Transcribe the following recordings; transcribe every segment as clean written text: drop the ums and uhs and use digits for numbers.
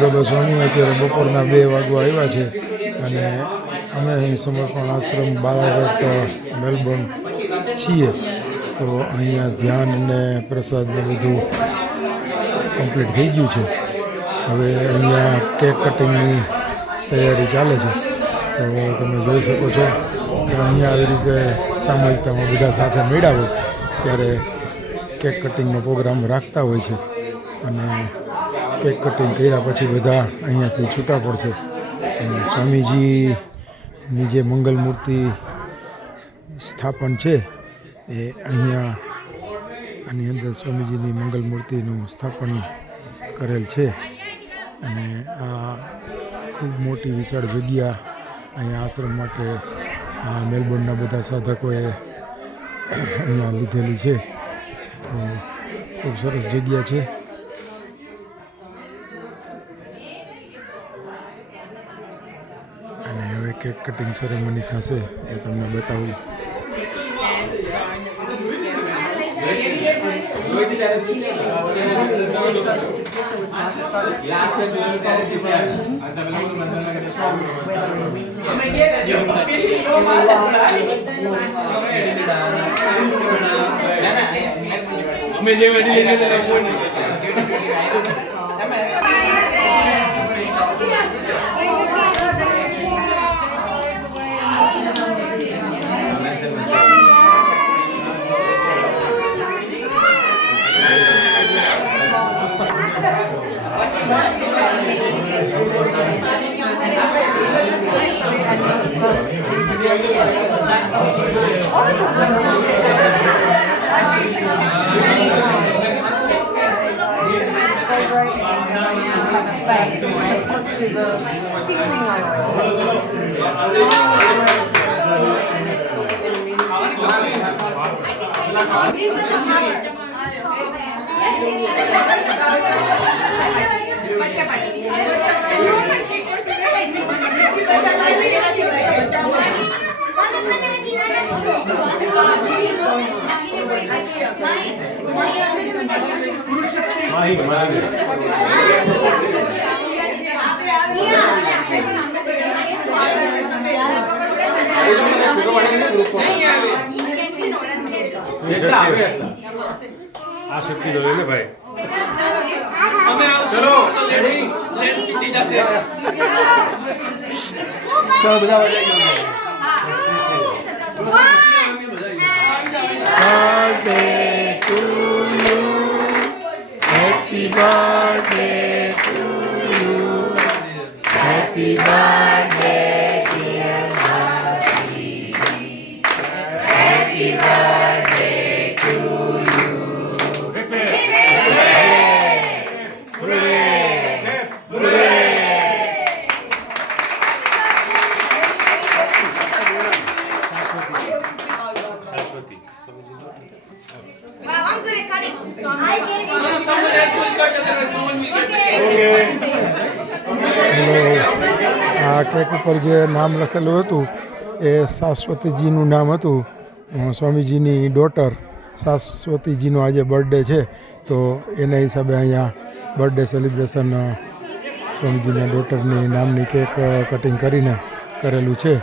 બાબા સ્વામી અત્યારે બપોરના 2 વાગવા આવ્યા છે અને અમે અહીં સમર્પણ આશ્રમ બાલાઘાટ મેલબોર્ન છીએ. તો અહીંયા ધ્યાન અને પ્રસાદ ને બધું કમ્પ્લીટ થઈ ગયું છે. હવે અહીંયા કેક કટિંગની તૈયારી ચાલે છે. તો તમે જોઈ શકો છો કે અહીંયા આવી રીતે સામૂહિકતામાં બધા સાથે મળ્યા હોય ત્યારે કેક કટિંગનો પ્રોગ્રામ રાખતા હોય છે અને કેક કટિંગ કર્યા પછી બધા અહીંયાથી છૂટા પડશે. અને સ્વામીજીની જે મંગલ મૂર્તિ સ્થાપન છે એ અહીંયા આની અંદર સ્વામીજીની મંગલ મૂર્તિનું સ્થાપન કરેલ છે. અને આ ખૂબ મોટી વિશાળ જગ્યા અહીંયા આશ્રમ માટે આ મેલબોર્નના બધા સાધકોએ અહીંયા લીધેલી છે. તો ખૂબ સરસ જગ્યા છે. અને હવે કેક કટિંગ સેરેમની થશે એ તમને બતાવું. આ શક્તિ લો ને ભાઈ. ચલો બધા Birthday to you, happy birthday to you, happy birthday dear Masi, happy birthday to you. આ કેક ઉપર જે નામ લખેલું હતું એ શાશ્વતીજીનું નામ હતું. સ્વામીજીની ડોટર શાશ્વતીજીનો આજે બર્થડે છે તો એના હિસાબે અહીંયા બર્થડે સેલિબ્રેશન સ્વામીજીના ડોટરની નામની કેક કટિંગ કરીને કરેલું છે.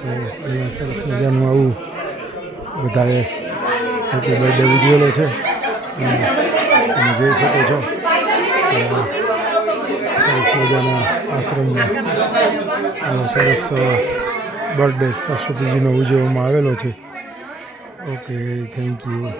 તો અહીંયા સરસ મજાનું આવું બધાએ હેપી બર્થડે ઉજવેલો છે. તમે જોઈ શકો છો સરસ મજાના આશ્રમમાં સરસ બર્થડે શાશ્વતીજીનો ઉજવવામાં આવેલો છે. Okay, thank you.